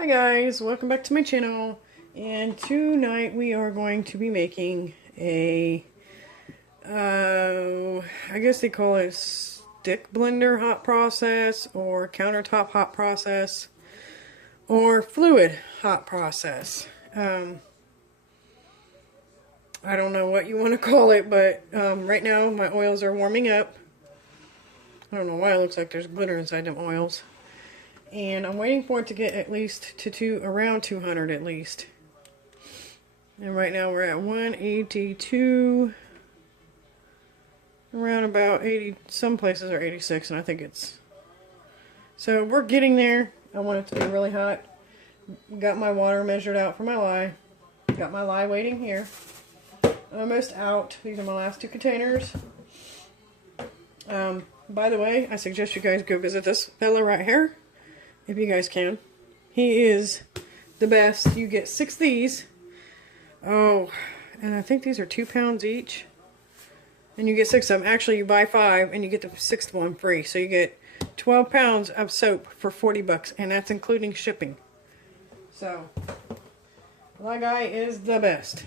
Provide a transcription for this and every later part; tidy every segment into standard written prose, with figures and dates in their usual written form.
Hi guys, welcome back to my channel, and tonight we are going to be making a I guess they call it stick blender hot process or countertop hot process or fluid hot process. I don't know what you want to call it, but right now my oils are warming up. I don't know why it looks like there's glitter inside them oils. And I'm waiting for it to get at least to around 200 at least. And right now we're at 182. Around about 80. Some places are 86, and I think it's... So we're getting there. I want it to be really hot. Got my water measured out for my lye. Got my lye waiting here. Almost out. These are my last two containers. By the way, I suggest you guys go visit this fella right here. If you guys can. He is the best. You get 6 of these. Oh, and I think these are 2 pounds each. And you get 6 of them. Actually, you buy 5 and you get the 6th one free. So you get 12 pounds of soap for 40 bucks. And that's including shipping. So, that guy is the best.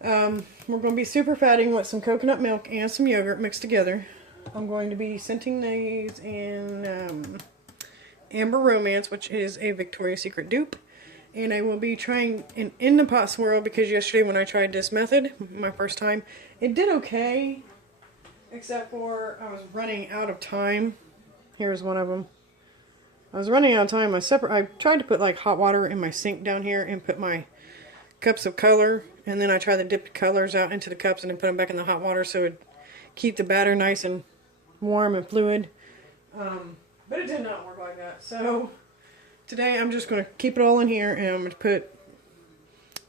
We're going to be super fatting with some coconut milk and some yogurt mixed together. I'm going to be scenting these in... Amber Romance, which is a Victoria's Secret dupe, and I will be trying an in the pot swirl because yesterday when I tried this method, my first time, it did okay, except for I was running out of time. Here's one of them. I was running out of time. I tried to put like hot water in my sink down here and put my cups of color, and then I tried to dip the colors out into the cups and then put them back in the hot water so it would keep the batter nice and warm and fluid. But it did not work like that. So today I'm just going to keep it all in here, and I'm going to put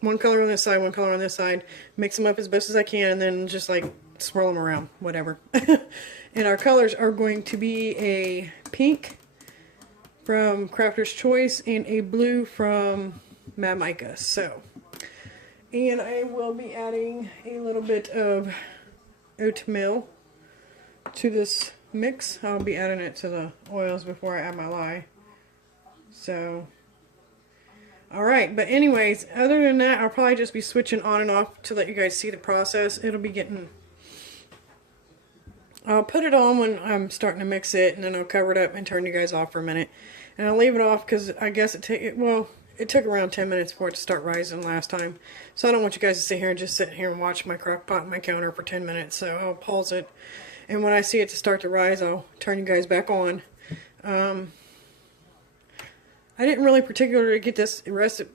one color on this side, one color on this side, mix them up as best as I can, and then just like swirl them around, whatever. And our colors are going to be a pink from Crafter's Choice and a blue from Mad Micah. So, and I will be adding a little bit of oatmeal to this mix. I'll be adding it to the oils before I add my lye. So, alright, but anyways, other than that, I'll probably just be switching on and off to let you guys see the process. It'll be getting... I'll put it on when I'm starting to mix it, and then I'll cover it up and turn you guys off for a minute. And I'll leave it off because I guess it took around 10 minutes for it to start rising last time. So I don't want you guys to sit here and just sit here and watch my crock pot and my counter for 10 minutes. So I'll pause it. And when I see it to start to rise, I'll turn you guys back on. I didn't really particularly get this recipe.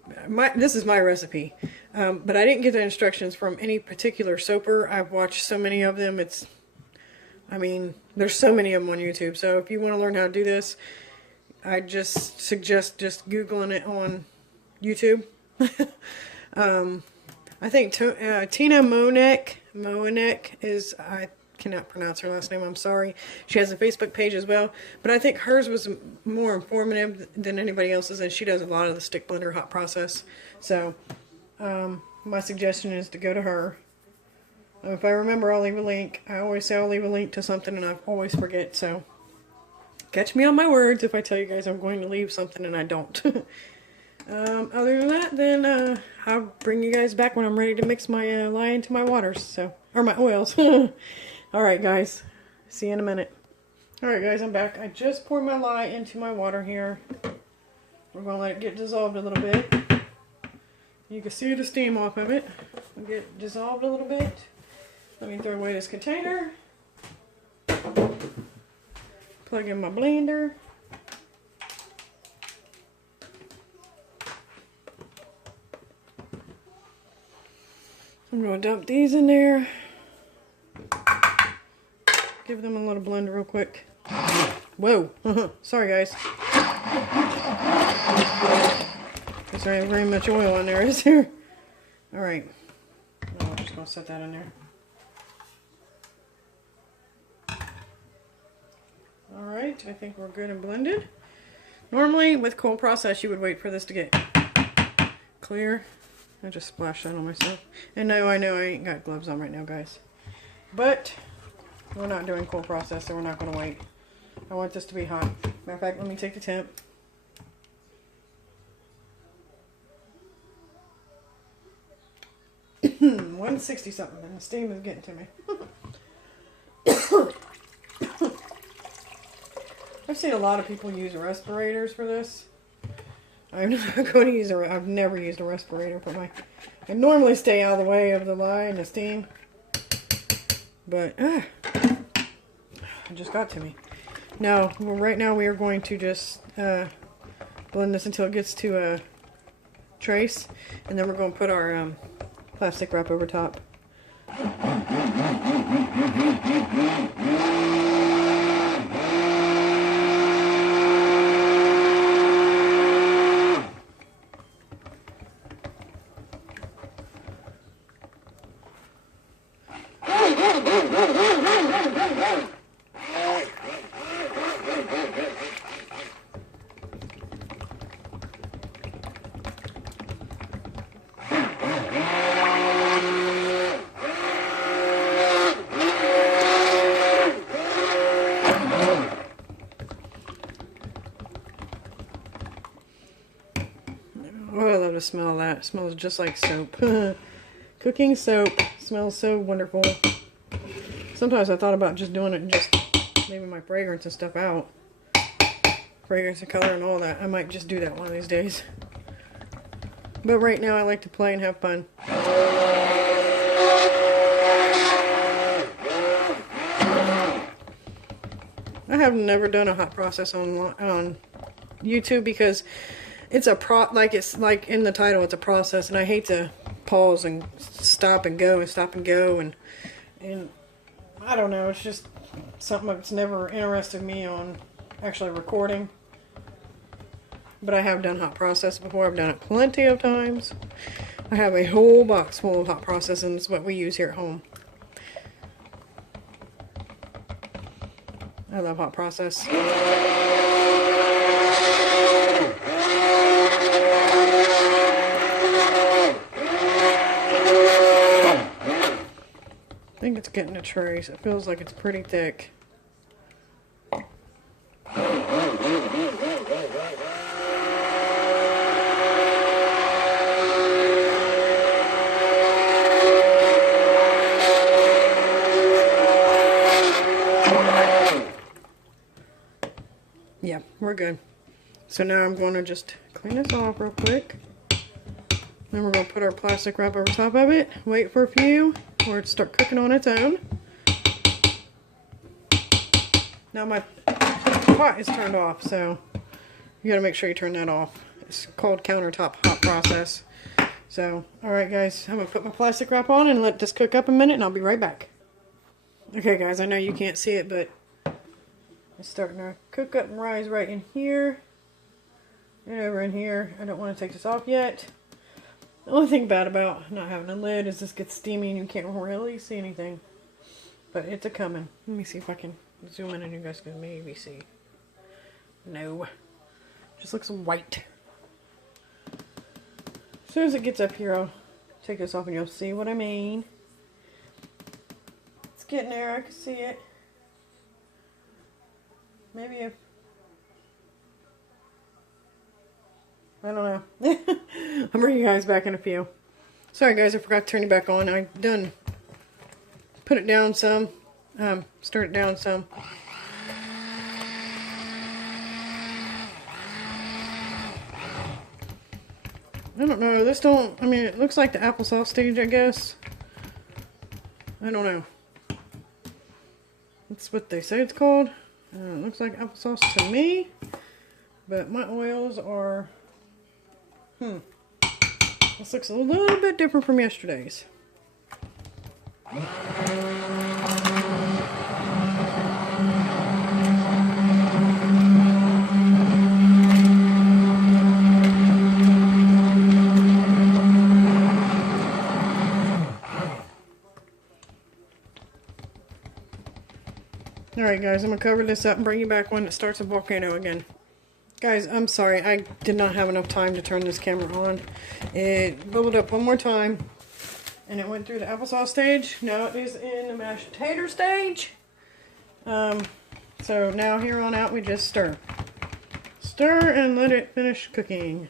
This is my recipe. But I didn't get the instructions from any particular soaper. I've watched so many of them. There's so many of them on YouTube. So if you want to learn how to do this, I just suggest just Googling it on YouTube. I think Tina Monek is... I cannot pronounce her last name, I'm sorry. She has a Facebook page as well, but I think hers was more informative than anybody else's, and she does a lot of the stick blender hot process. So my suggestion is to go to her. If I remember, I'll leave a link. I always say I'll leave a link to something, and I always forget, so catch me on my words if I tell you guys I'm going to leave something and I don't. Other than that, then I'll bring you guys back when I'm ready to mix my lye into my waters, or my oils. Alright guys, see you in a minute. Alright guys, I'm back. I just poured my lye into my water here. We're going to let it get dissolved a little bit. You can see the steam off of it. It'll get dissolved a little bit. Let me throw away this container. Plug in my blender. I'm going to dump these in there. Give them a little blend real quick. Whoa. Sorry, guys. Because there ain't very much oil in there, is there? Alright. I'm just going to set that in there. Alright, I think we're good and blended. Normally, with cold process, you would wait for this to get clear. I just splashed that on myself. And no, I know I ain't got gloves on right now, guys. But we're not doing cold process, so we're not going to wait. I want this to be hot. Matter of fact, let me take the temp. 160 something, and the steam is getting to me. I've seen a lot of people use respirators for this. I'm not going to use I've never used a respirator for I normally stay out of the way of the lye and the steam. But, it just got to me. Now, right now we are going to just blend this until it gets to a trace. And then we're going to put our plastic wrap over top. Oh, I love the smell of that. It smells just like soap. Cooking soap smells so wonderful. Sometimes I thought about just doing it and just leaving my fragrance and stuff out. Fragrance and color and all that. I might just do that one of these days. But right now I like to play and have fun. I have never done a hot process on YouTube because it's it's like in the title, it's a process, and I hate to pause and stop and go and I don't know, it's just something that's never interested me on actually recording. But I have done hot process before. I've done it plenty of times. I have a whole box full of hot process, and it's what we use here at home. I love hot process. I think it's getting a trace. It feels like it's pretty thick. Yeah, we're good. So now I'm going to just clean this off real quick. Then we're going to put our plastic wrap over top of it. Wait for a few or it start cooking on its own. Now my pot is turned off, so you got to make sure you turn that off. It's called countertop hot process. So, alright guys, I'm going to put my plastic wrap on and let this cook up a minute, and I'll be right back. Okay guys, I know you can't see it, but it's starting to cook up and rise right in here and over in here. I don't want to take this off yet. The only thing bad about not having a lid is this gets steamy and you can't really see anything. But it's a-coming. Let me see if I can zoom in and you guys can maybe see. No. Just looks white. As soon as it gets up here, I'll take this off and you'll see what I mean. It's getting there. I can see it. Maybe if... I don't know. I'll bring you guys back in a few. Sorry guys, I forgot to turn you back on. I done put it down some. Stir it down some. I don't know. This don't... I mean, it looks like the applesauce stage, I guess. I don't know. That's what they say it's called. It looks like applesauce to me. But my oils are... This looks a little bit different from yesterday's. Alright guys, I'm going to cover this up and bring you back when it starts a volcano again. Guys, I'm sorry, I did not have enough time to turn this camera on. It bubbled up one more time, and it went through the applesauce stage. Now it is in the mashed potato stage. So now here on out we just stir. Stir and let it finish cooking.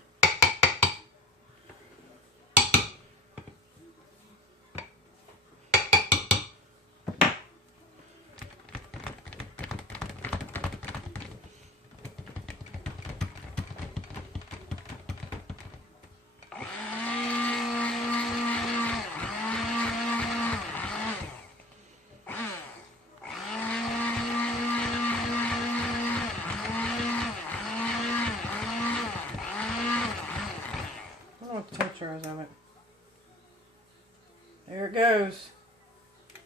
it goes.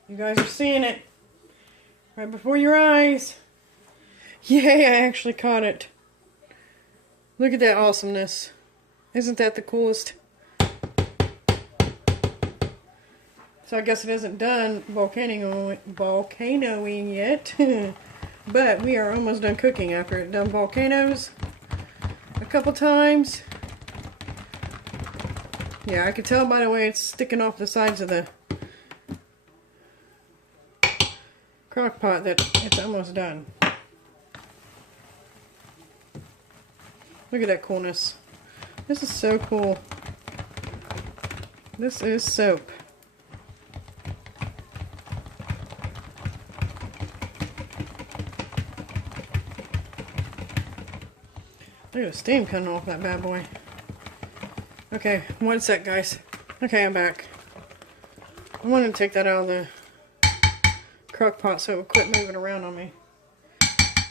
You guys are seeing it right before your eyes. Yay, I actually caught it. Look at that awesomeness. Isn't that the coolest? So I guess it isn't done volcanoing yet. But we are almost done cooking after it done volcanoes a couple times. Yeah, I can tell by the way it's sticking off the sides of the crock pot that it's almost done. Look at that coolness. This is so cool. This is soap. Look at the steam coming off that bad boy. Okay, one sec, guys. Okay, I'm back. I wanted to take that out of the crock pot so it would quit moving around on me.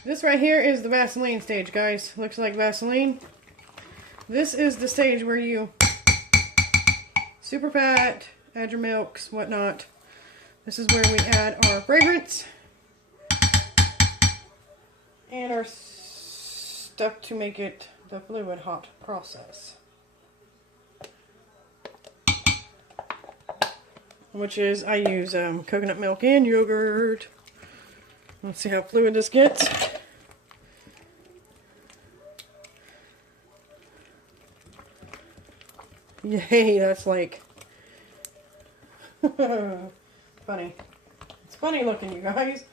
This right here is the Vaseline stage, guys. Looks like Vaseline. This is the stage where you super fat, add your milks, whatnot. This is where we add our fragrance and our stuff to make it the fluid hot process. Which is, I use coconut milk and yogurt. Let's see how fluid this gets. Yay, that's like funny. It's funny looking, you guys.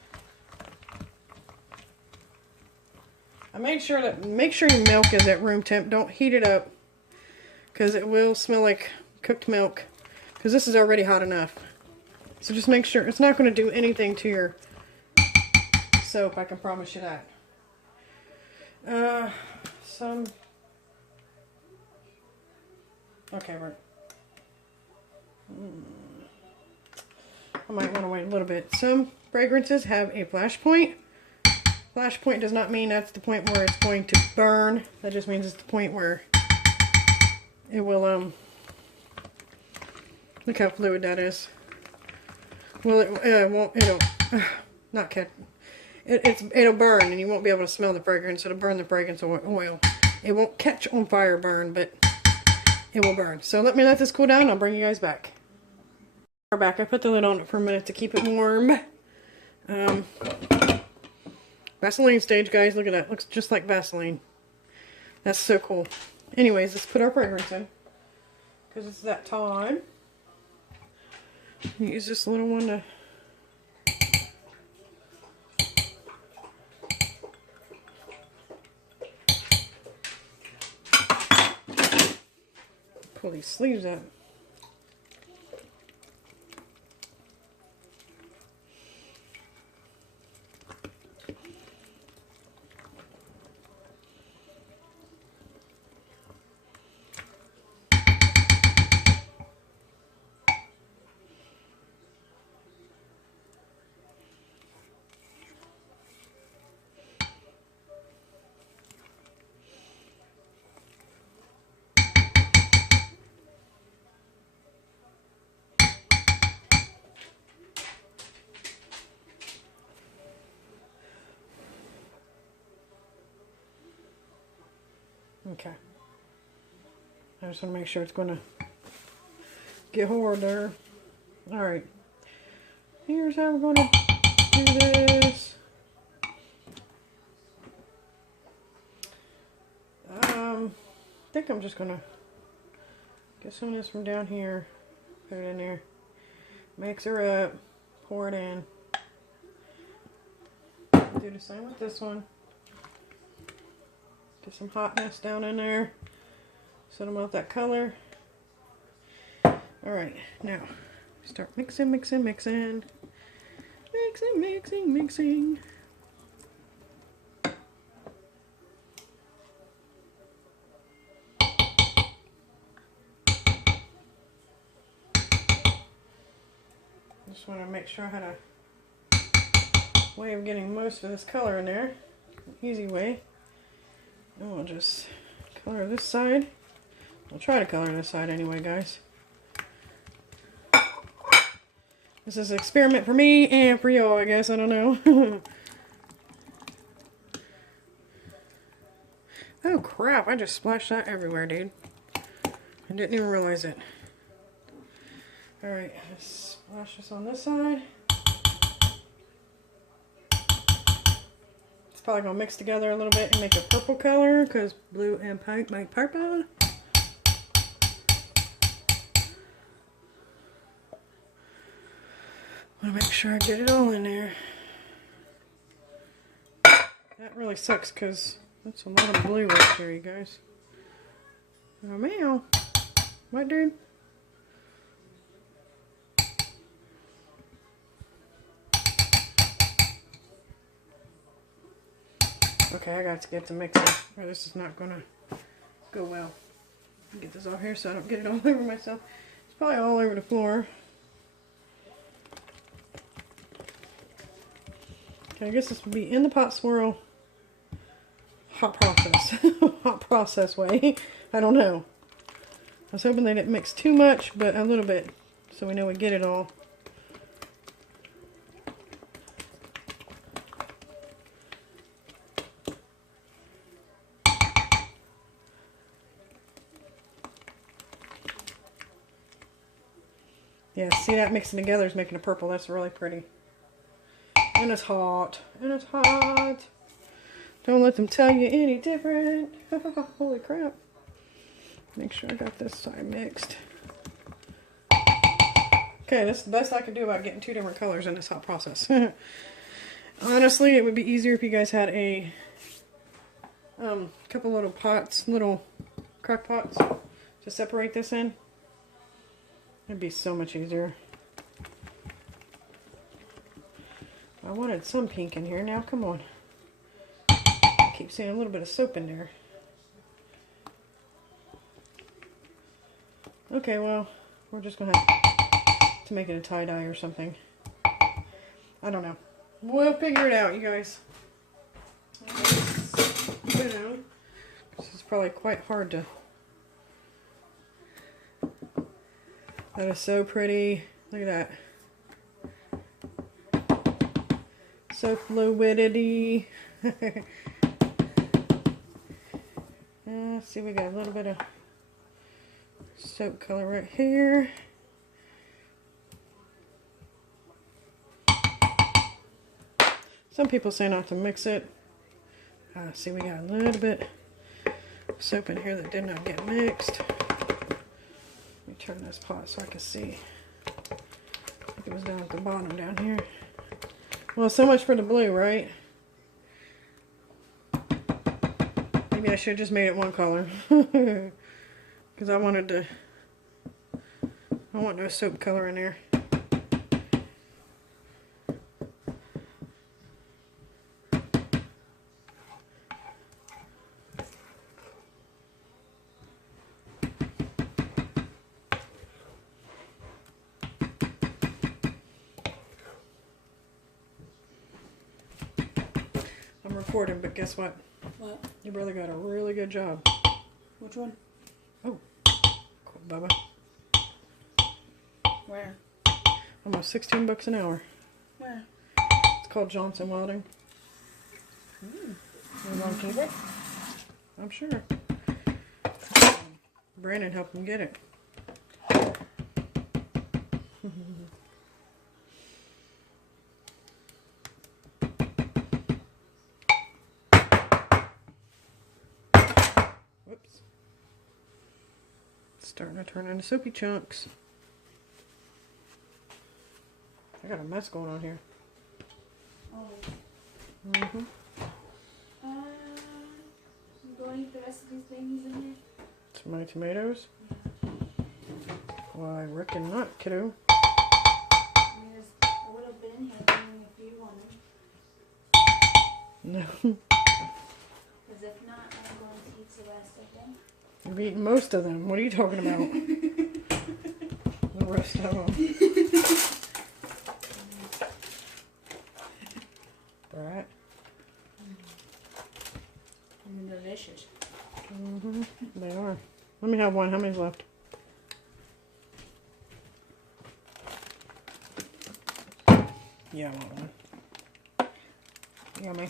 I make sure your milk is at room temp. Don't heat it up because it will smell like cooked milk. Because this is already hot enough. So just make sure it's not going to do anything to your soap. I can promise you that. Okay, right. I might want to wait a little bit. Some fragrances have a flash point. Flash point does not mean that's the point where it's going to burn. That just means it's the point where it will look how fluid that is. Well, it won't. It'll not catch. It'll burn, and you won't be able to smell the fragrance. It'll burn the fragrance oil. It won't catch on fire, burn, but it will burn. So let this cool down. I'll bring you guys back. We're back. I put the lid on it for a minute to keep it warm. Vaseline stage, guys. Look at that. Looks just like Vaseline. That's so cool. Anyways, let's put our fragrance in because it's that time. Use this little one to pull these sleeves up. Okay. I just want to make sure it's going to get hard there. Alright. Here's how we're going to do this. I think I'm just going to get some of this from down here. Put it in there. Mix her up. Pour it in. Do the same with this one. Get some hotness down in there. Set them off that color. Alright, now start mixing, mixing, mixing. Mixing, mixing, mixing. Just want to make sure I had a way of getting most of this color in there. Easy way. And we'll just color this side. We'll try to color this side anyway, guys. This is an experiment for me and for y'all, I guess. I don't know. Oh crap, I just splashed that everywhere, dude. I didn't even realize it. Alright, let's splash this on this side. It's probably going to mix together a little bit and make a purple color because blue and pink make purple. I want to make sure I get it all in there. That really sucks because that's a lot of blue right there, you guys. Oh, man. What, dude? Okay, I got to get the mixer, or this is not going to go well. Get this off here so I don't get it all over myself. It's probably all over the floor. Okay, I guess this would be in the pot swirl. Hot process. Hot process way. I don't know. I was hoping they didn't mix too much, but a little bit, so we know we get it all. Yeah, see that mixing together is making a purple. That's really pretty. And it's hot. And it's hot. Don't let them tell you any different. Holy crap. Make sure I got this side mixed. Okay, that's the best I can do about getting two different colors in this hot process. Honestly, it would be easier if you guys had a couple little pots, little crock pots to separate this in. It'd be so much easier. I wanted some pink in here now. Come on. I keep seeing a little bit of soap in there. Okay, well, we're just going to have to make it a tie-dye or something. I don't know. We'll figure it out, you guys. You know, this is probably quite hard to... That is so pretty. Look at that. So fluidity. See, we got a little bit of soap color right here. Some people say not to mix it. See, we got a little bit of soap in here that did not get mixed. Let me turn this pot so I can see. I think it was down at the bottom down here. Well, so much for the blue, right? Maybe I should have just made it one color. Because I want no soap color in there. I'm recording, but guess what? What? Your brother got a really good job. Which one? Oh, cool, Bubba. Where? Almost $16 an hour. Where? It's called Johnson Welding. You want to keep it? I'm sure. Brandon helped him get it. Whoops. It's starting to turn into soapy chunks. I got a mess going on here. Oh. Mm-hmm. Do I eat the rest of these things in here? Some of my tomatoes? Well, I reckon not, kiddo. There's a little bit in here if you want them. No. Because if not, I'm going to eat the rest of them. You've eaten most of them. What are you talking about? The rest of them. Right. They're delicious. Mm-hmm. They are. Let me have one. How many's left? Yeah, I want one. Yummy.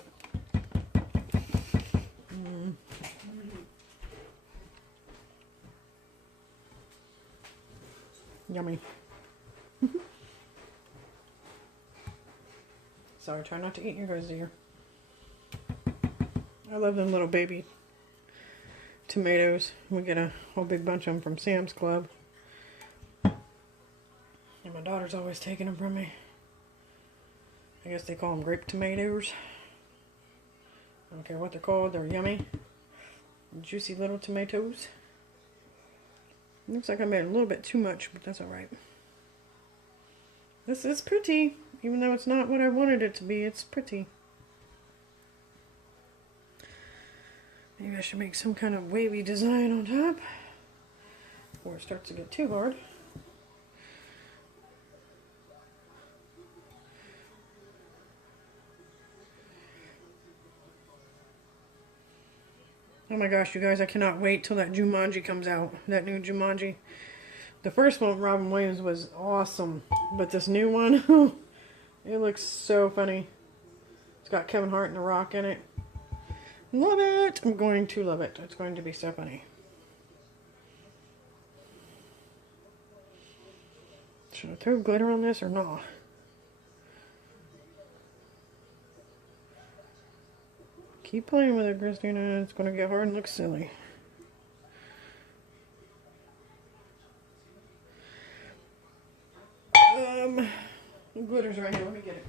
Yummy. Sorry, try not to eat your guys' ear. I love them little baby tomatoes. We get a whole big bunch of them from Sam's Club. And my daughter's always taking them from me. I guess they call them grape tomatoes. I don't care what they're called. They're yummy. Juicy little tomatoes. Looks like I made a little bit too much, but that's alright. This is pretty. Even though it's not what I wanted it to be, it's pretty. Maybe I should make some kind of wavy design on top before it starts to get too hard. Oh my gosh, you guys, I cannot wait till that Jumanji comes out. That new Jumanji. The first one, Robin Williams, was awesome. But this new one, it looks so funny. It's got Kevin Hart and The Rock in it. Love it! I'm going to love it. It's going to be so funny. Should I throw glitter on this or not? Keep playing with it, Christina. It's going to get hard and look silly. The glitter's right here. Let me get it.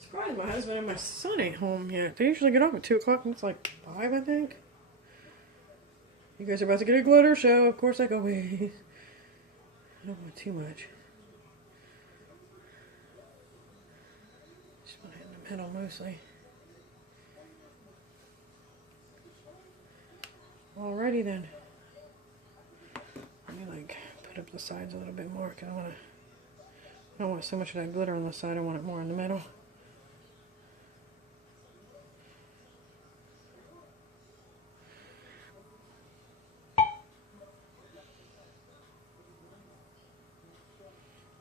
Surprised my husband and my son ain't home yet. They usually get off at 2 o'clock and it's like 5, I think. You guys are about to get a glitter show. Of course I go, wait. I don't want too much. Just want it in the middle mostly. Alrighty then. Let me like put up the sides a little bit more because I don't want so much of that glitter on the side. I want it more in the middle.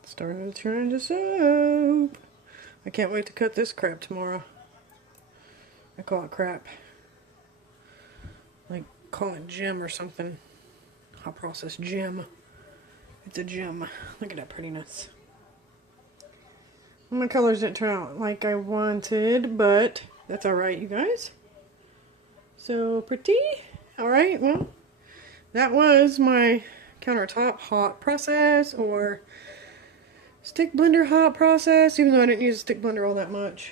Starting to turn into soap. I can't wait to cut this crap tomorrow. I call it crap. Like call it gem or something. Hot process gem. It's a gem. Look at that prettiness. My colors didn't turn out like I wanted, but that's alright, you guys. So pretty. Alright, well, that was my countertop hot process or stick blender hot process, even though I didn't use a stick blender all that much.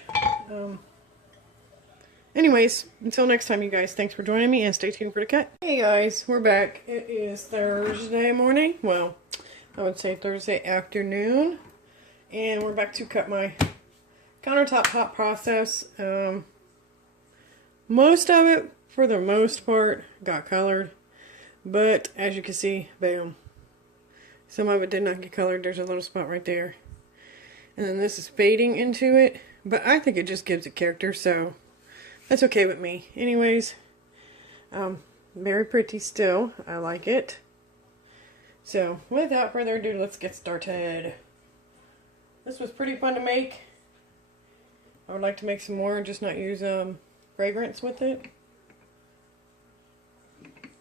Anyways, until next time, you guys, thanks for joining me and stay tuned for the cut. Hey guys, we're back. It is Thursday morning. Well, I would say Thursday afternoon. And we're back to cut my countertop hot process. Most of it, for the most part, got colored. But as you can see, bam. Some of it did not get colored. There's a little spot right there. And then this is fading into it. But I think it just gives it character, so that's okay with me. Anyways, very pretty still. I like it. So, without further ado, let's get started. This was pretty fun to make. I would like to make some more, just not use fragrance with it.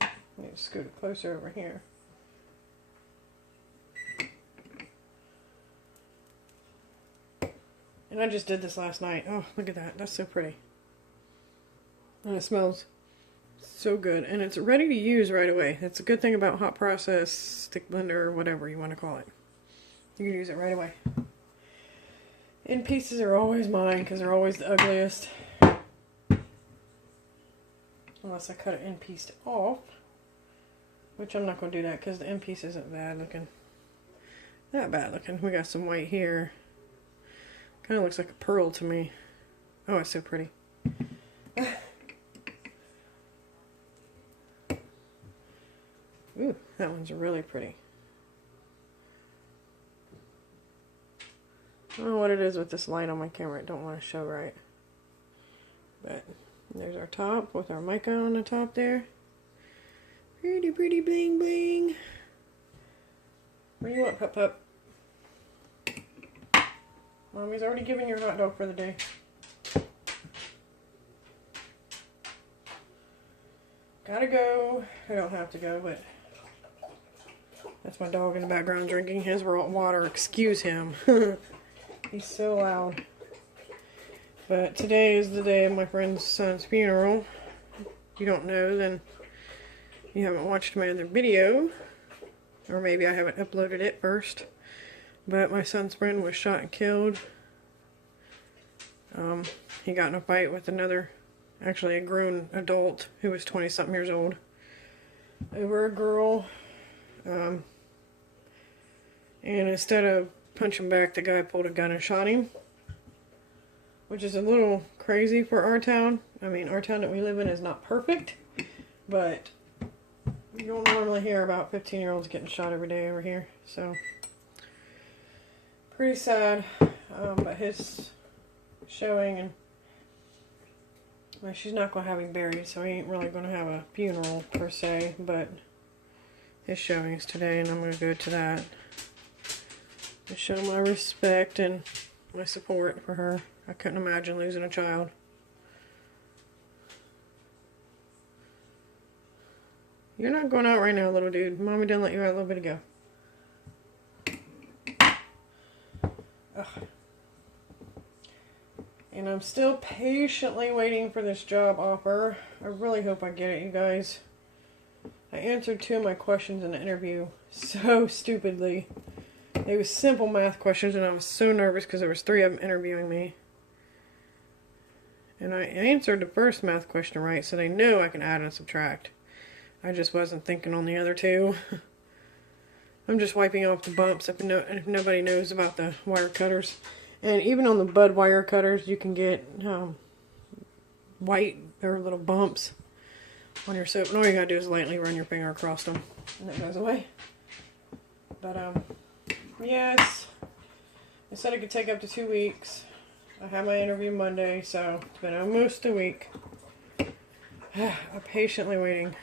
Let me scoot it closer over here. And I just did this last night. Oh, look at that. That's so pretty. And it smells so good. And it's ready to use right away. That's a good thing about hot process, stick blender, whatever you want to call it. You can use it right away. End pieces are always mine because they're always the ugliest. Unless I cut an end piece off. Which I'm not going to do that because the end piece isn't bad looking. Not bad looking. We got some white here. Kind of looks like a pearl to me. Oh, it's so pretty. Ooh, that one's really pretty. I don't know what it is with this light on my camera. I don't want to show right. But there's our top with our mica on the top there. Pretty, pretty bling bling. Where you at, Pup Pup? Mommy's already given your hot dog for the day. Gotta go. I don't have to go, but that's my dog in the background drinking his water. Excuse him. He's so loud. But today is the day of my friend's son's funeral. If you don't know, then you haven't watched my other video. Or maybe I haven't uploaded it first. But my son's friend was shot and killed. He got in a fight with another, actually a grown adult who was 20-something years old, over a girl. And instead of punching back, the guy pulled a gun and shot him. Which is a little crazy for our town. I mean, our town that we live in is not perfect. But you don't normally hear about 15-year-olds getting shot every day over here. So, pretty sad. But his showing, and well, she's not going to have him buried, so he ain't really going to have a funeral per se, but his showing is today, and I'm going to go to that to show my respect and my support for her. I couldn't imagine losing a child. You're not going out right now, little dude. Mommy didn't let you out a little bit ago. Ugh. And I'm still patiently waiting for this job offer. I really hope I get it, you guys. I answered 2 of my questions in the interview so stupidly. It was simple math questions, and I was so nervous because there was 3 of them interviewing me. And I answered the first math question right, so they know I can add and subtract. I just wasn't thinking on the other 2. I'm just wiping off the bumps if nobody knows about the wire cutters. And even on the Bud wire cutters, you can get white or little bumps on your soap. And all you gotta do is lightly run your finger across them, and it goes away. But yes, it said it could take up to 2 weeks. I had my interview Monday, so it's been almost a week. I'm patiently waiting.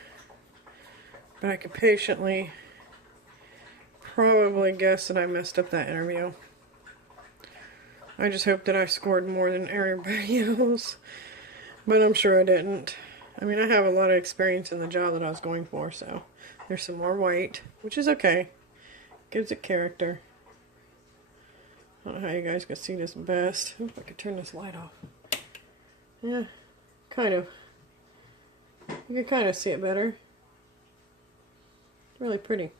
But I could patiently probably guess that I messed up that interview. I just hope that I scored more than everybody else. But I'm sure I didn't. I mean, I have a lot of experience in the job that I was going for, so there's some more white, which is okay. Gives it character. I don't know how you guys can see this best. Ooh, if I could turn this light off. Yeah, kind of. You can kind of see it better. Really pretty.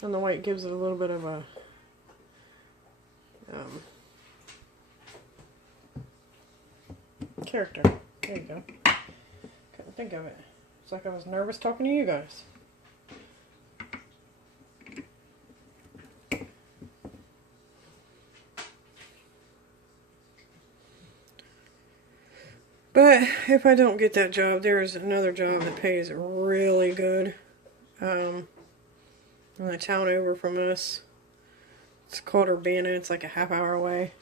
And the white gives it a little bit of a character. There you go. Couldn't think of it. It's like I was nervous talking to you guys. But if I don't get that job, there is another job that pays really good. In the town over from us. It's called Urbana. It's like a half-hour away.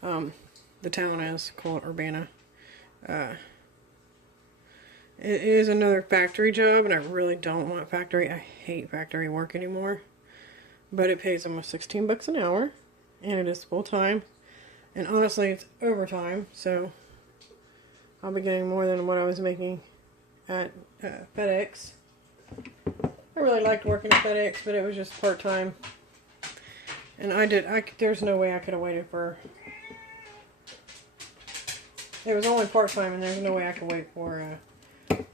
The town is called Urbana. It is another factory job, and I really don't want factory. I hate factory work anymore. But it pays almost 16 bucks an hour, and it is full-time. And honestly, it's overtime, so I'll be getting more than what I was making at FedEx. I really liked working at FedEx, but it was just part-time. And there's no way I could have waited for... It was only part-time, and there's no way I could wait for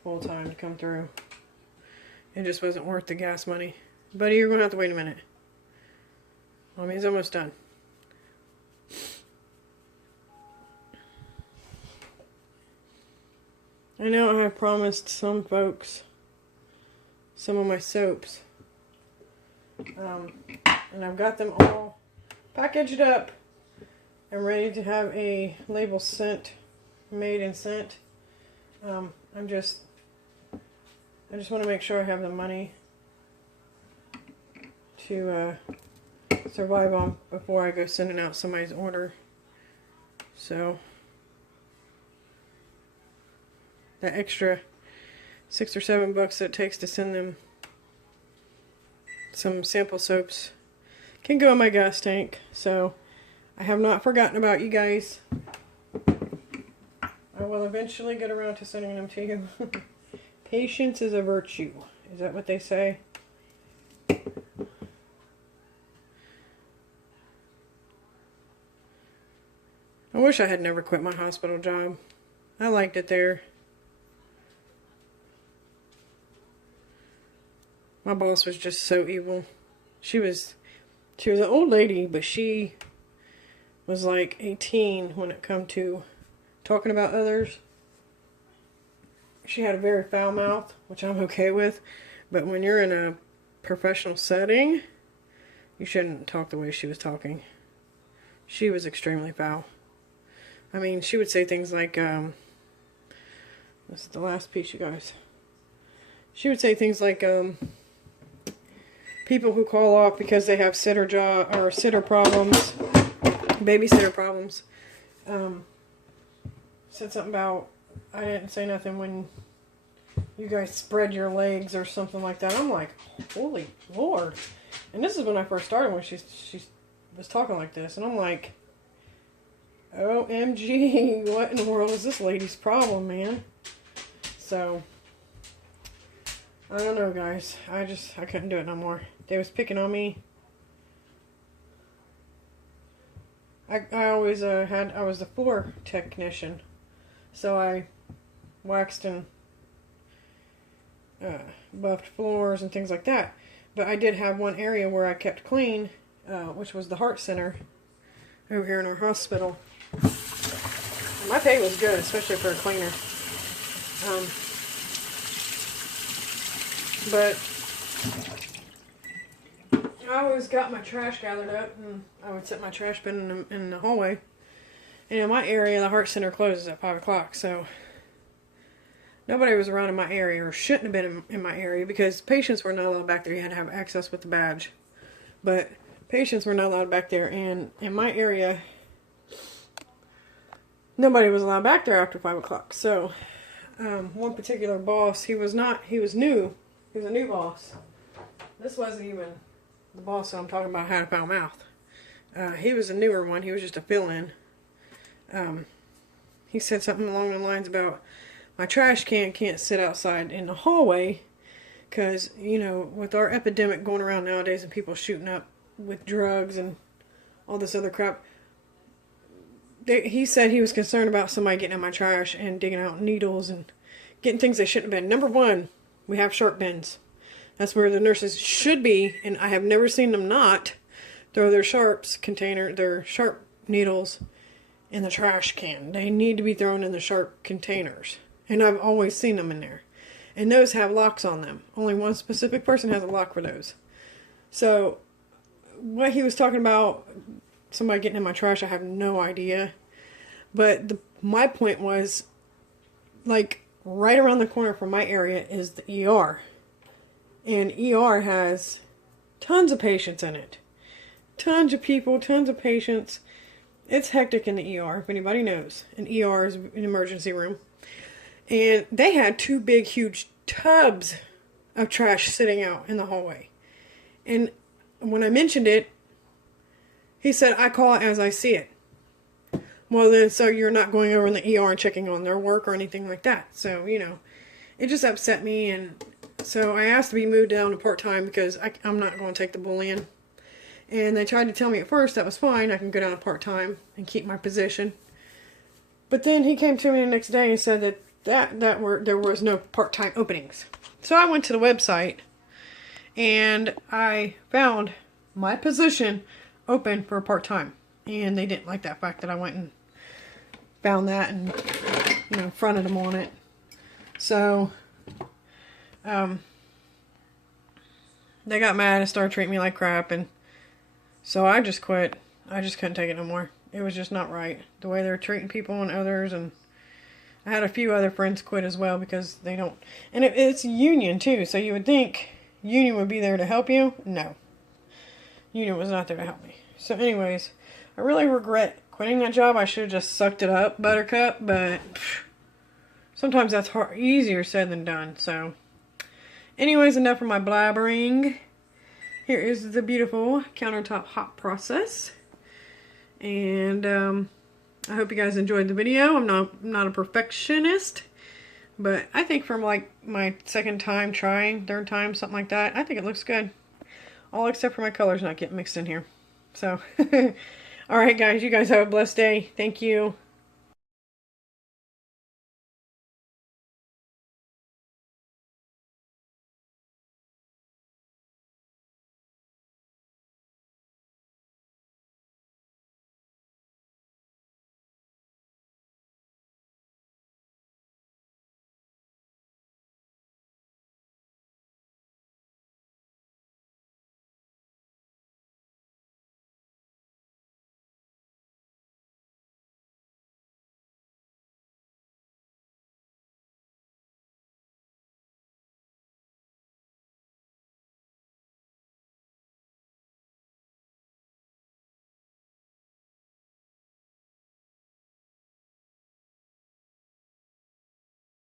full-time to come through. It just wasn't worth the gas money. Buddy, you're going to have to wait a minute. Mommy's almost done. I know I promised some folks some of my soaps. And I've got them all packaged up and ready to have a label made and sent. I just want to make sure I have the money to survive on before I go sending out somebody's order. So that extra $6 or $7 that it takes to send them some sample soaps can go in my gas tank. So I have not forgotten about you guys. I will eventually get around to sending them to you. Patience is a virtue. Is that what they say? I wish I had never quit my hospital job. I liked it there. My boss was just so evil. She was an old lady, but she was like 18 when it come to talking about others. She had a very foul mouth, which I'm okay with. But when you're in a professional setting, you shouldn't talk the way she was talking. She was extremely foul. I mean, she would say things like, this is the last piece, you guys. She would say things like, people who call off because they have sitter problems, babysitter problems. Said something about, I didn't say nothing when you guys spread your legs or something like that. I'm like, holy Lord. And this is when I first started, when she was talking like this. And I'm like, OMG, what in the world is this lady's problem, man? So, I don't know, guys. I couldn't do it no more. They was picking on me. I always I was the floor technician. So I waxed and buffed floors and things like that. But I did have one area where I kept clean, which was the heart center over here in our hospital. My pay was good, especially for a cleaner. But I always got my trash gathered up, and I would set my trash bin in the hallway. And in my area, the heart center closes at 5 o'clock, so nobody was around in my area, or shouldn't have been in my area, because patients were not allowed back there. You had to have access with the badge. But patients were not allowed back there, and in my area, nobody was allowed back there after 5 o'clock. So, one particular boss, he was new. He was a new boss. This wasn't even the boss that I'm talking about had a foul mouth. He was a newer one. He was just a fill-in. He said something along the lines about my trash can can't sit outside in the hallway because, you know, with our epidemic going around nowadays and people shooting up with drugs and all this other crap, he said he was concerned about somebody getting in my trash and digging out needles and getting things they shouldn't have been. Number one, we have sharp bins. That's where the nurses should be, and I have never seen them not throw their sharp needles in the trash can. They need to be thrown in the sharp containers. And I've always seen them in there. And those have locks on them. Only one specific person has a lock for those. So, what he was talking about, somebody getting in my trash, I have no idea. But my point was, like, right around the corner from my area is the ER. And ER has tons of patients in it. Tons of people, tons of patients. It's hectic in the ER, if anybody knows. An ER is an emergency room. And they had 2 big, huge tubs of trash sitting out in the hallway. And when I mentioned it, he said, I call it as I see it. Well, then, so you're not going over in the ER and checking on their work or anything like that. So, you know, it just upset me. And so I asked to be moved down to part-time because I'm not going to take the bullying. And they tried to tell me at first that was fine. I can go down to part-time and keep my position. But then he came to me the next day and said that there was no part-time openings. So I went to the website and I found my position open for part-time. And they didn't like that fact that I went and found that and, you know, fronted them on it. So, they got mad and started treating me like crap, and so I just quit. I just couldn't take it no more. It was just not right. The way they were treating people and others, and I had a few other friends quit as well because they don't, and it's union too, so you would think union would be there to help you. No. Union was not there to help me. So anyways, I really regret quitting that job. I should have just sucked it up, Buttercup, but sometimes that's easier said than done. So anyways, enough of my blabbering. Here is the beautiful countertop hot process. And I hope you guys enjoyed the video. I'm not a perfectionist, but I think from like my second time trying, third time, something like that, I think it looks good. All except for my colors not getting mixed in here. So, alright guys, you guys have a blessed day. Thank you.